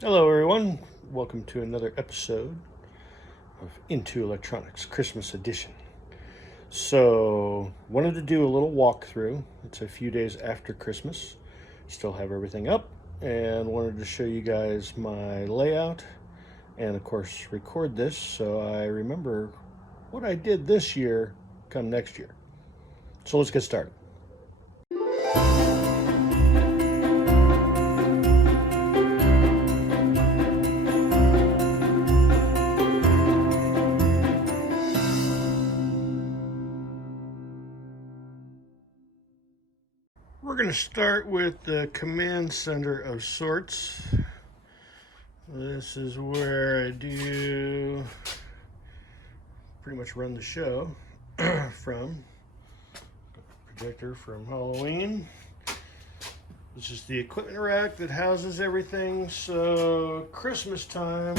Hello, everyone. Welcome to another episode of Into Electronics Christmas Edition. So, wanted to do a little walkthrough. It's a few days after Christmas. Still have everything up, and wanted to show you guys my layout and, of course, record this so I remember what I did this year come next year. So, let's get started. We're going to start with the command center of sorts. This is where I do pretty much run the show from. Projector from Halloween. This is the equipment rack that houses everything. So Christmas time,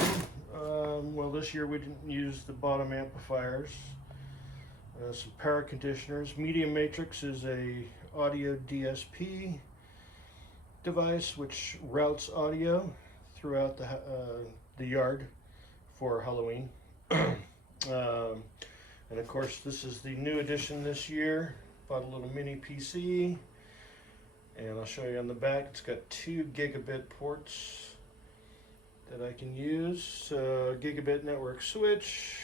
well, this year we didn't use the bottom amplifiers. Some power conditioners. Medium Matrix is a audio DSP device which routes audio throughout the yard for Halloween. And of course, this is the new addition this year. Bought a little mini PC, and I'll show you on the back. It's got 2 gigabit ports that I can use. So gigabit network switch.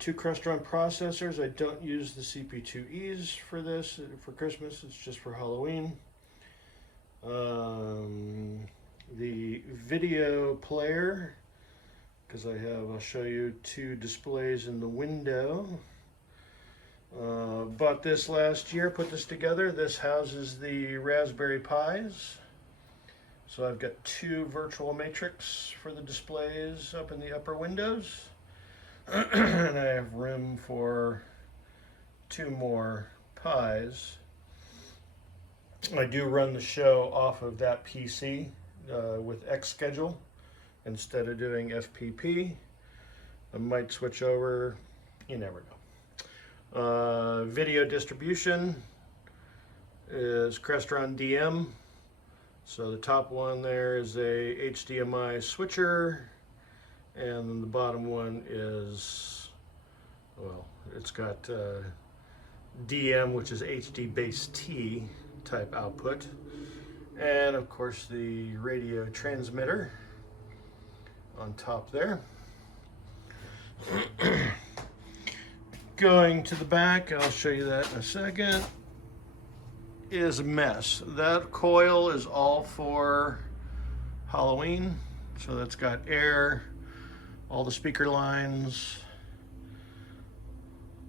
2 Crestron processors. I don't use the CP2Es for this for Christmas. It's just for Halloween. The video player, because I'll show you 2 displays in the window. Bought this last year, put this together. This houses the Raspberry Pis. So I've got 2 virtual matrix for the displays up in the upper windows. And I have room for 2 more Pis. I do run the show off of that PC with Xschedule instead of doing FPP. I might switch over, you never know. Video distribution is Crestron DM. So the top one there is a HDMI switcher, and the bottom one is, well, it's got DM, which is HD base T type output, and of course the radio transmitter on top there. Going to the back, I'll show you that in a second, is a mess. That coil is all for Halloween, so that's got air, all the speaker lines,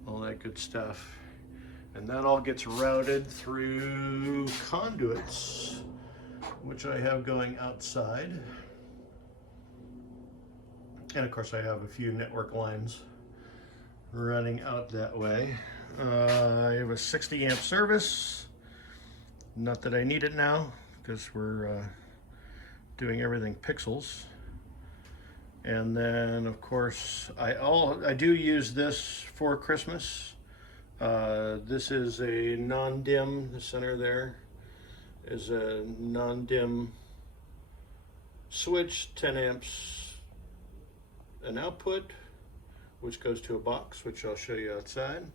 all that good stuff. And that all gets routed through conduits, which I have going outside. And of course I have a few network lines running out that way. I have a 60 amp service. Not that I need it now, because we're doing everything pixels. And then, of course, I do use this for Christmas. This is a non-dim. The center there is a non-dim switch, 10 amps, an output, which goes to a box, which I'll show you outside.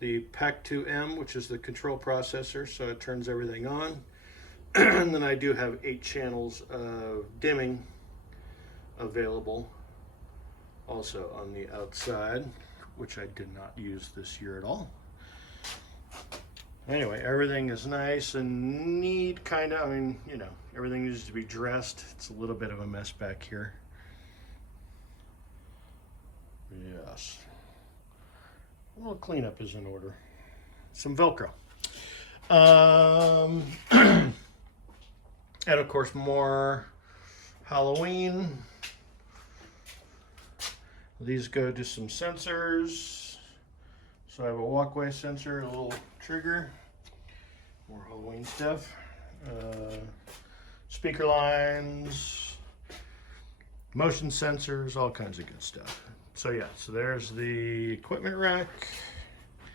The PAC2M, which is the control processor, so it turns everything on. And then I do have 8 channels of dimming available also on the outside, which I did not use this year at all. Anyway, everything is nice and neat, kind of. I mean, you know, everything needs to be dressed. It's a little bit of a mess back here. Yes. A little cleanup is in order. Some Velcro. And of course, more Halloween. These go to some sensors. So I have a walkway sensor, a little trigger, more Halloween stuff, speaker lines, motion sensors, all kinds of good stuff. So yeah, so there's the equipment rack,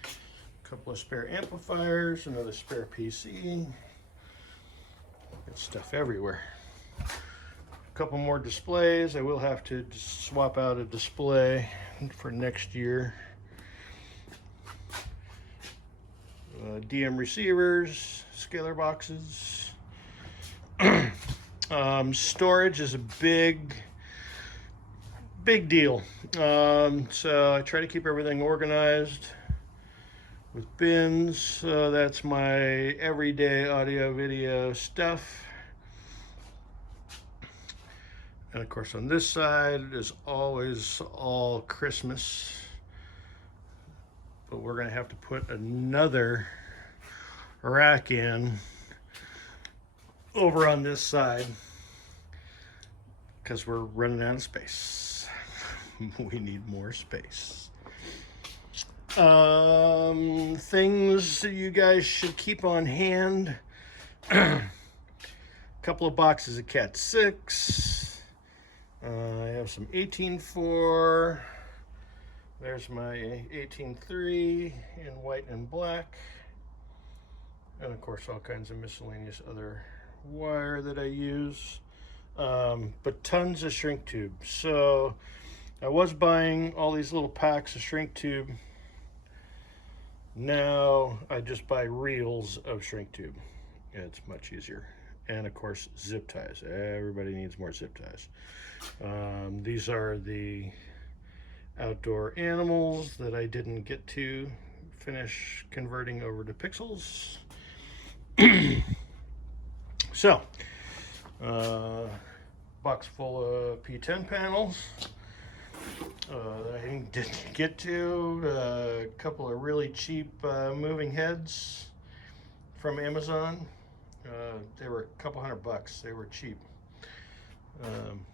a couple of spare amplifiers, another spare PC. Good stuff everywhere. couple more displays. I will have to swap out a display for next year. DM receivers, scalar boxes. Storage is a big deal. So I try to keep everything organized with bins. That's my everyday audio video stuff. And of course on this side is always all Christmas. But we're going to have to put another rack in over on this side because we're running out of space. We need more space. Things that you guys should keep on hand. A couple of boxes of Cat 6. I have some 18.4. There's my 18.3 in white and black. And of course all kinds of miscellaneous other wire that I use. But tons of shrink tube. So I was buying all these little packs of shrink tube. Now I just buy reels of shrink tube. It's much easier. And of course zip ties. Everybody needs more zip ties. These are the outdoor animals that I didn't get to finish converting over to pixels. So, box full of P10 panels. I didn't get to. A couple of really cheap moving heads from Amazon. They were a couple $100. They were cheap.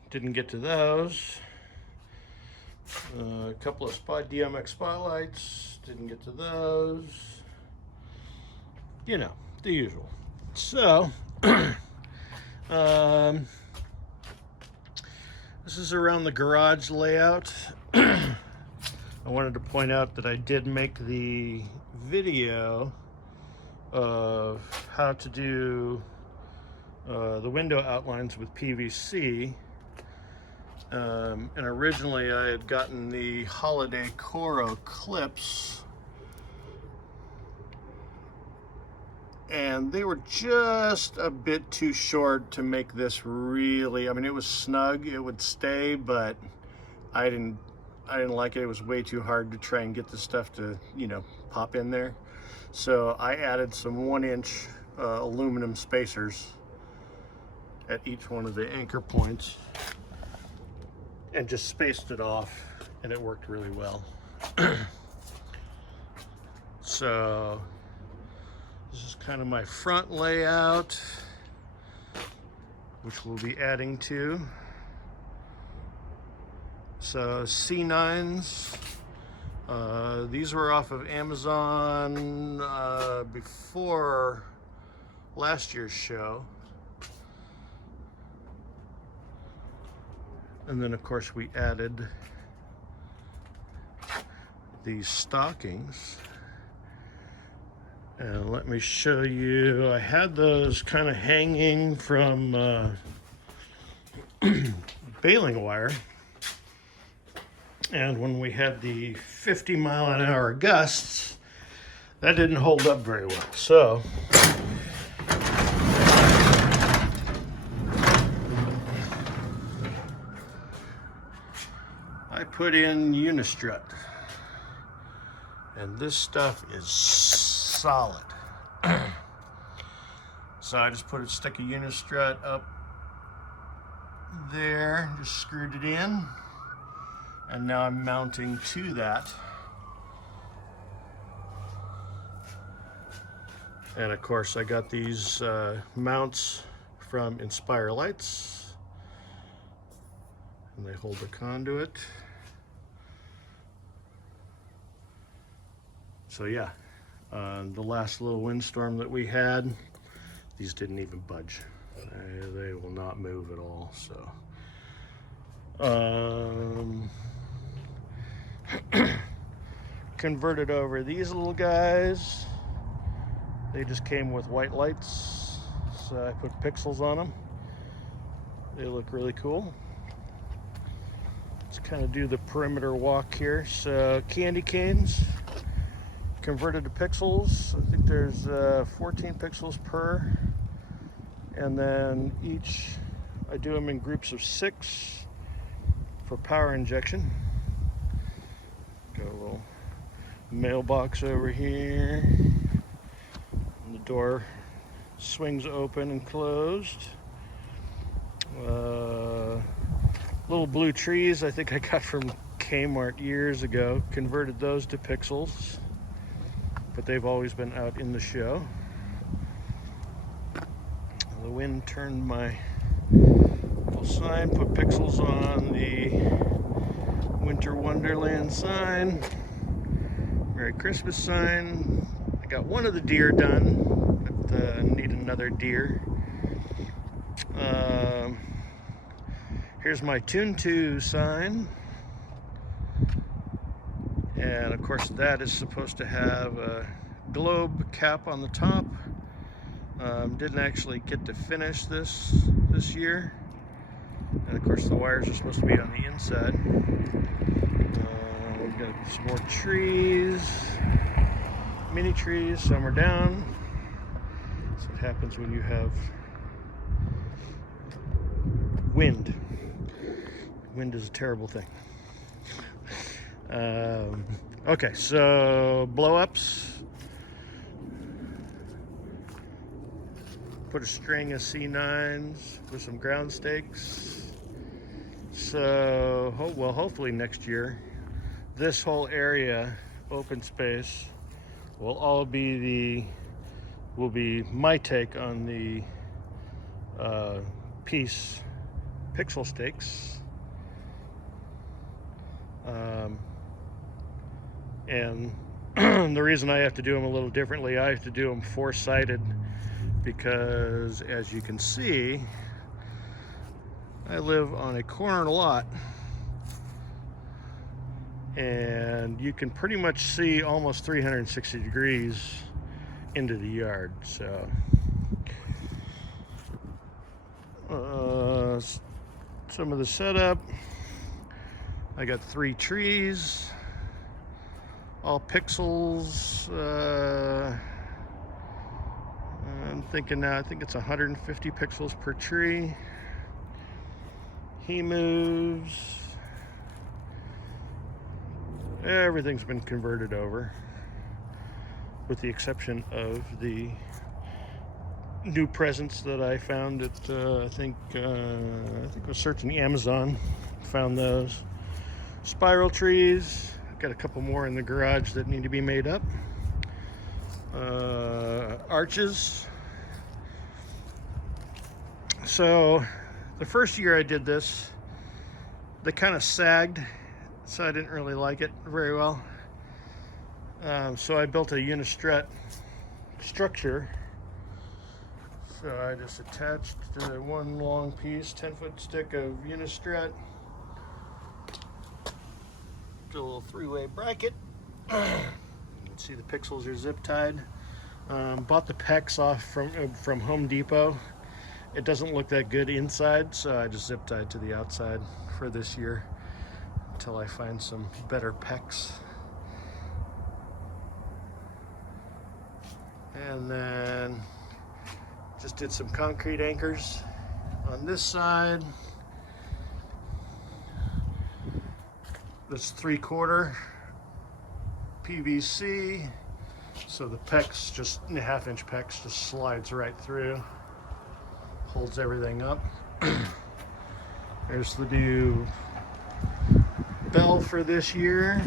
Didn't get to those. A couple of DMX spotlights, didn't get to those. You know, the usual. So, this is around the garage layout. I wanted to point out that I did make the video of how to do the window outlines with PVC. And originally I had gotten the Holiday Coro clips, and they were just a bit too short to make this really, I mean, it was snug, it would stay, but I didn't like it. It was way too hard to try and get the stuff to, you know, pop in there. So I added some 1-inch aluminum spacers at each one of the anchor points and just spaced it off, and it worked really well. So this is kind of my front layout, which we'll be adding to. So C9s, these were off of Amazon before last year's show. And then of course we added these stockings. And let me show you, I had those kind of hanging from baling wire. And when we had the 50-mile-an-hour gusts, that didn't hold up very well. So I put in Unistrut, and this stuff is solid. So I just put a stick of Unistrut up there, just screwed it in, and now I'm mounting to that. And of course I got these mounts from Xlights, and they hold the conduit. So yeah, the last little windstorm that we had, these didn't even budge. They will not move at all. So converted over these little guys. They just came with white lights, so I put pixels on them. They look really cool. Let's kind of do the perimeter walk here. So candy canes converted to pixels. I think there's 14 pixels per, and then each I do them in groups of 6 for power injection. Got a little mailbox over here, and the door swings open and closed. Little blue trees I think I got from Kmart years ago. Converted those to pixels, but they've always been out in the show. The wind turned my little sign, put pixels on the Winter Wonderland sign, Merry Christmas sign. I got one of the deer done, but need another deer. Here's my Tune 2 sign, and of course that is supposed to have a globe cap on the top. Didn't actually get to finish this year, and of course the wires are supposed to be on the inside. We've got some more trees, mini trees, some are down. That's what happens when you have wind. Wind is a terrible thing. Okay, so blow-ups. Put a string of C9s with some ground stakes. So, hopefully next year, this whole area, open space, will be my take on the piece pixel stakes. And the reason I have to do them a little differently, I have to do them 4-sided, because as you can see, I live on a corner lot, and you can pretty much see almost 360 degrees into the yard. So some of the setup, I got 3 trees, all pixels. I'm thinking now, I think it's 150 pixels per tree. He moves. Everything's been converted over, with the exception of the new presents that I found at I think I was searching Amazon, found those. Spiral trees. I've got a couple more in the garage that need to be made up. Arches. So the first year I did this, they kind of sagged, so I didn't really like it very well. So I built a unistrut structure. So I just attached one long piece, 10-foot stick of unistrut, a little 3-way bracket. You can see the pixels are zip tied. Bought the pecs off from Home Depot. It doesn't look that good inside, so I just zip tied to the outside for this year until I find some better pecs. And then just did some concrete anchors on this side. That's 3/4 PVC, so the pecs, just the 1/2-inch pecs, just slides right through, holds everything up. There's the new bell for this year.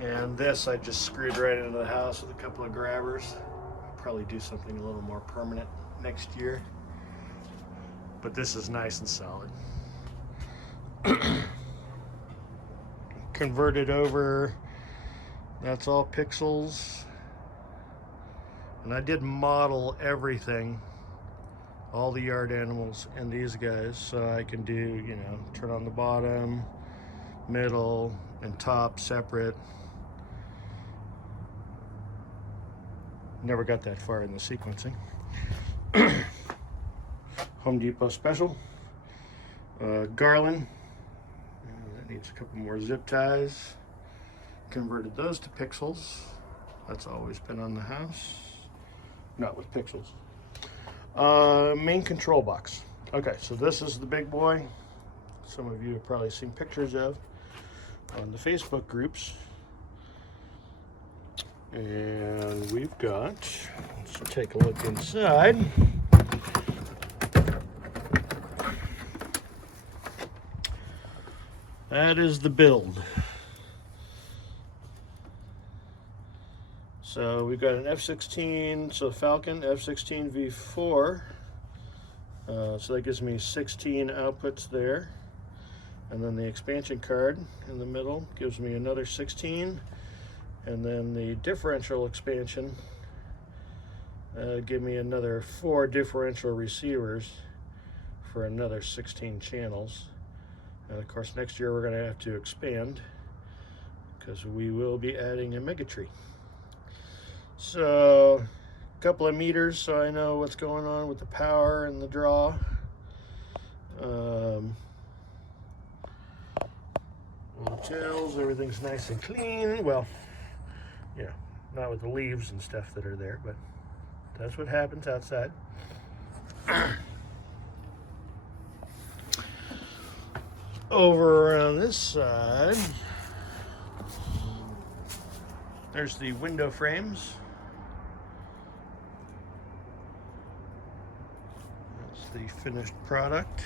And this I just screwed right into the house with a couple of grabbers. I'll probably do something a little more permanent next year, but this is nice and solid. Converted over, that's all pixels. And I did model everything, all the yard animals and these guys, so I can do, you know, turn on the bottom, middle, and top separate. Never got that far in the sequencing. Home Depot special. Garland. That needs a couple more zip ties. Converted those to pixels. That's always been on the house. Not with pixels. Main control box. Okay, so this is the big boy. Some of you have probably seen pictures of on the Facebook groups. And we've got, let's take a look inside. That is the build. So we've got an F-16, so Falcon F-16 V4. So that gives me 16 outputs there. And then the expansion card in the middle gives me another 16. And then the differential expansion give me another 4 differential receivers for another 16 channels. And of course next year we're going to have to expand because we will be adding a megatree. So a couple of meters so I know what's going on with the power and the draw. All the tails, everything's nice and clean. Well, yeah, not with the leaves and stuff that are there, but that's what happens outside. Over around this side, there's the window frames. That's the finished product.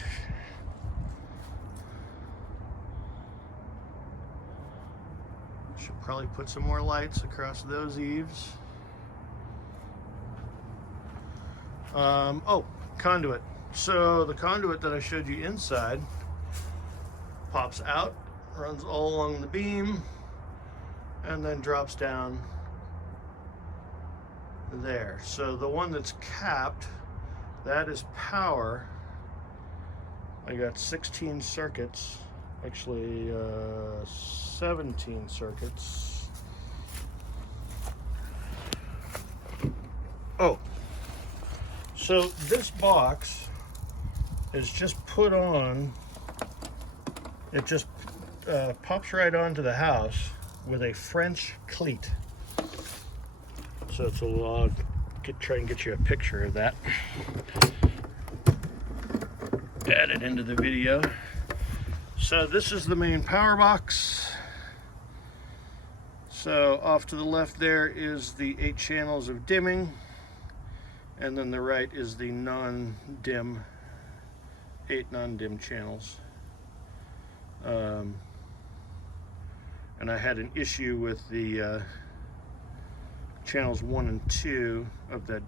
Should probably put some more lights across those eaves. Oh, conduit. So the conduit that I showed you inside pops out, runs all along the beam, and then drops down there. So the one that's capped, that is power. I got 16 circuits, actually 17 circuits. Oh, so this box is just put on, it just pops right onto the house with a French cleat. So it's a log. Try and get you a picture of that. Add it into the video. So this is the main power box. So off to the left there is the 8 channels of dimming, and then the right is the non-dim, 8 non-dim channels. And I had an issue with the channels 1 and 2 of that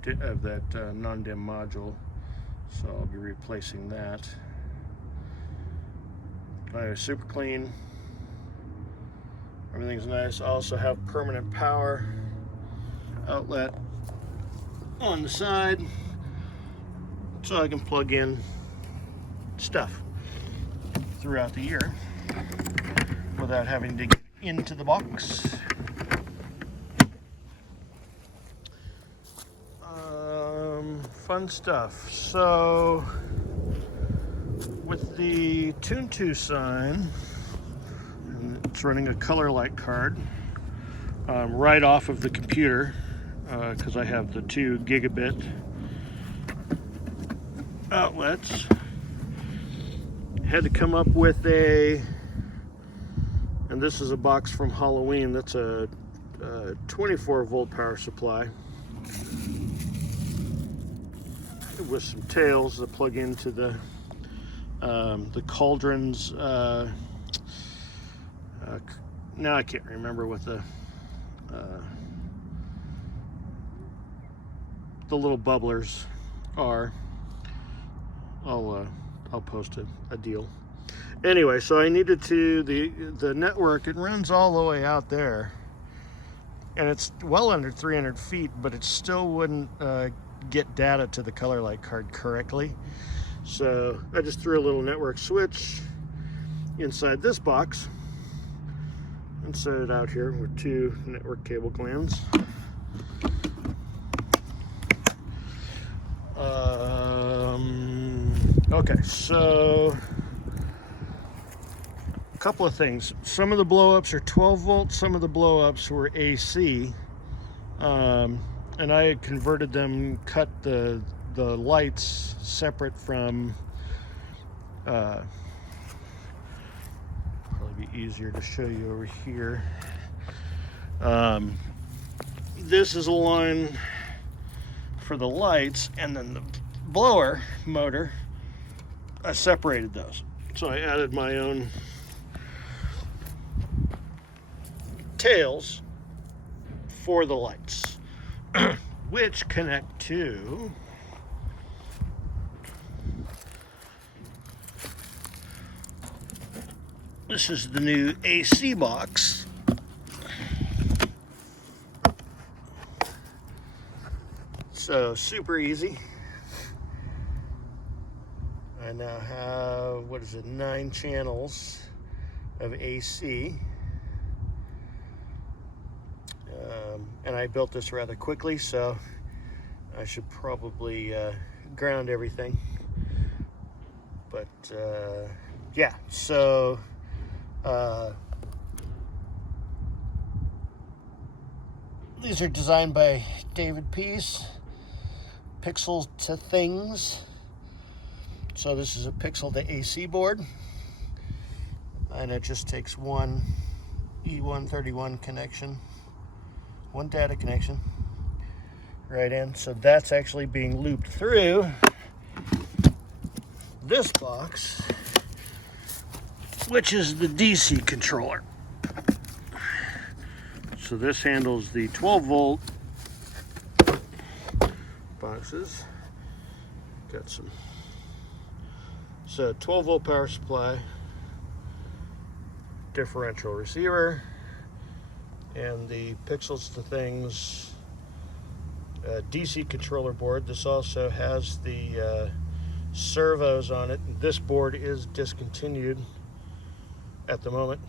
non-dim module, so I'll be replacing that. Super clean. Everything's nice. I also have permanent power outlet on the side, so I can plug in stuff throughout the year without having to get into the box. Fun stuff. So with the Tune2 sign, it's running a color light card right off of the computer because I have the 2 gigabit outlets. Had to come up with a, and this is a box from Halloween, that's a 24 volt power supply with some tails that plug into the cauldrons. Now I can't remember what the little bubblers are. I'll post a deal. Anyway, so I needed to, the network, it runs all the way out there, and it's well under 300 feet, but it still wouldn't get data to the color light card correctly. So I just threw a little network switch inside this box and set it out here with 2 network cable glands. Okay, so a couple of things. Some of the blow-ups are 12 volts, some of the blow-ups were AC. And I had converted them, cut the lights separate from, probably be easier to show you over here. This is a line for the lights, and then the blower motor, I separated those. So I added my own tails for the lights, which connect to this is the new AC box. So super easy. I now have, what is it, 9 channels of AC. And I built this rather quickly, so I should probably ground everything. But yeah, so these are designed by David Peace, Pixel to Things. So this is a Pixel to AC board, and it just takes one E131 connection, one data connection right in. So that's actually being looped through this box, which is the DC controller. So this handles the 12 volt boxes. Got some, so 12 volt power supply, differential receiver, and the Pixels to Things DC controller board. This also has the servos on it. This board is discontinued at the moment.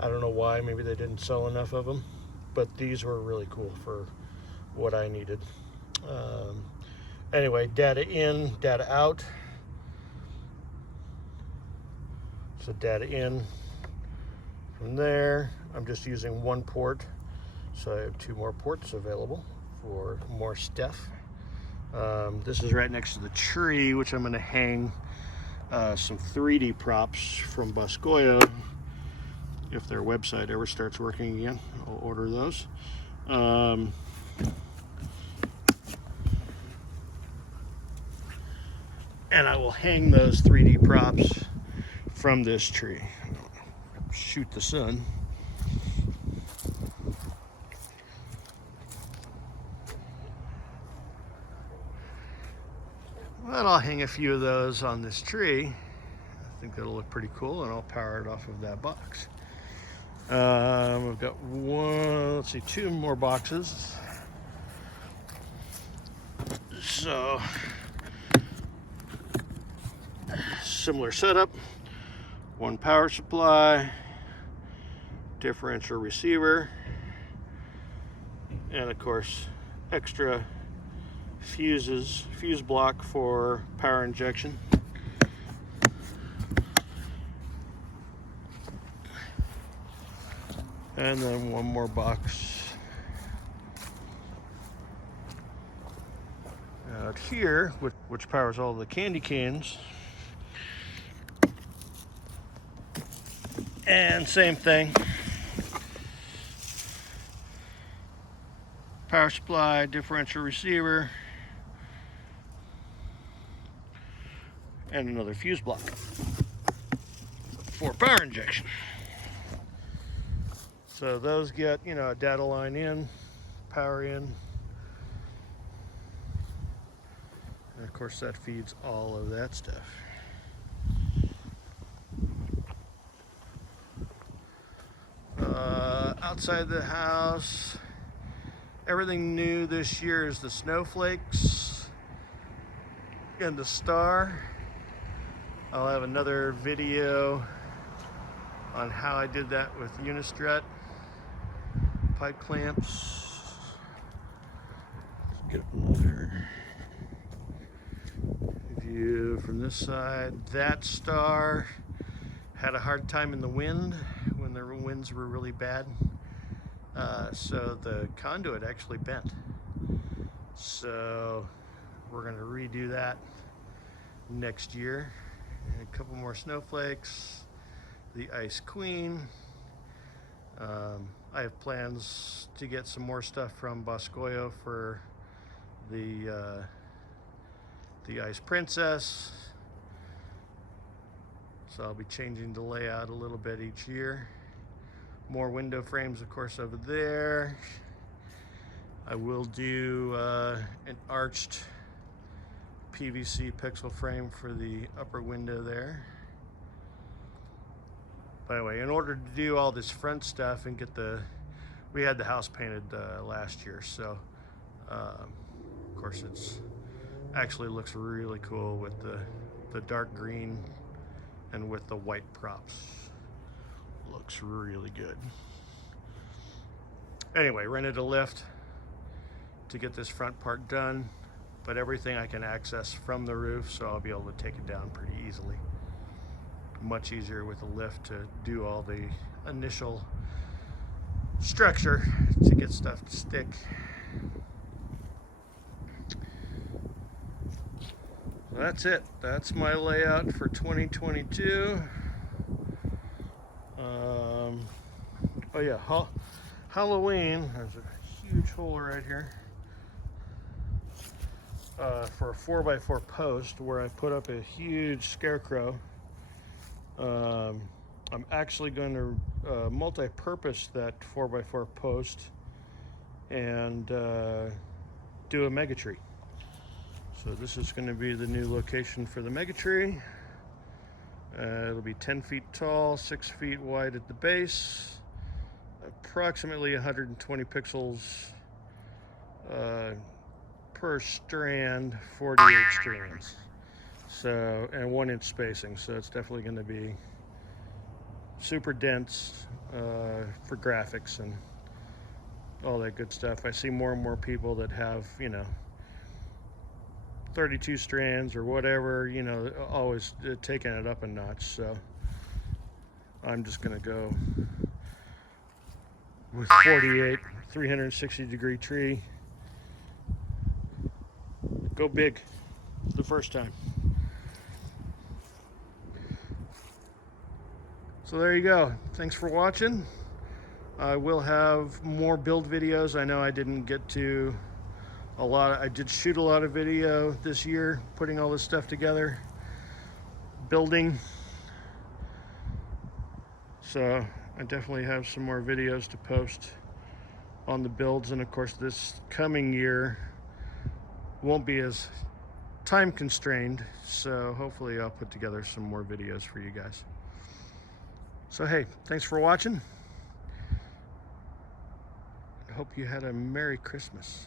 I don't know why, maybe they didn't sell enough of them, but these were really cool for what I needed. Anyway, data in, data out. So data in from there. I'm just using one port, so I have 2 more ports available for more stuff. This is right next to the tree, which I'm going to hang some 3D props from Buscoyo. If their website ever starts working again, I'll order those. And I will hang those 3D props from this tree. Shoot the sun. Well, I'll hang a few of those on this tree. I think that'll look pretty cool, and I'll power it off of that box. We've got 2 more boxes. So, similar setup, 1 power supply, differential receiver, and of course, extra fuse block for power injection. And then 1 more box out here, which powers all the candy canes. And same thing. Power supply, differential receiver, and another fuse block for power injection. So those get, a data line in, power in, and of course that feeds all of that stuff. Outside the house, everything new this year is the snowflakes and the star. I'll have another video on how I did that with Unistrut pipe clamps. Let's get another. view from this side. That star had a hard time in the wind when the winds were really bad. So the conduit actually bent. So we're going to redo that next year. And a couple more snowflakes. The Ice Queen. I have plans to get some more stuff from Boscoyo for the Ice Princess. So I'll be changing the layout a little bit each year. More window frames, of course, over there. I will do an arched PVC pixel frame for the upper window there. By the way, in order to do all this front stuff and get we had the house painted last year, so of course it's actually looks really cool with the dark green and with the white props. Looks really good. Anyway, rented a lift to get this front part done, but everything I can access from the roof, so I'll be able to take it down pretty easily. Much easier with a lift to do all the initial structure to get stuff to stick. So that's it. That's my layout for 2022. Oh yeah, Halloween, there's a huge hole right here for a 4x4 post where I put up a huge scarecrow. I'm actually going to multi-purpose that 4x4 post and do a mega tree. So this is going to be the new location for the mega tree. It'll be 10 feet tall, 6 feet wide at the base, approximately 120 pixels per strand, 48 strands. So, and 1 inch spacing, so it's definitely going to be super dense for graphics and all that good stuff. I see more and more people that have, 32 strands or whatever, always taking it up a notch. So I'm just going to go with 48, 360 degree tree. Go big the first time. So there you go. Thanks for watching. I will have more build videos. I know I didn't get to I did shoot a lot of video this year, putting all this stuff together, building. So I definitely have some more videos to post on the builds. And of course, this coming year won't be as time constrained. So hopefully I'll put together some more videos for you guys. So hey, thanks for watching. I hope you had a Merry Christmas.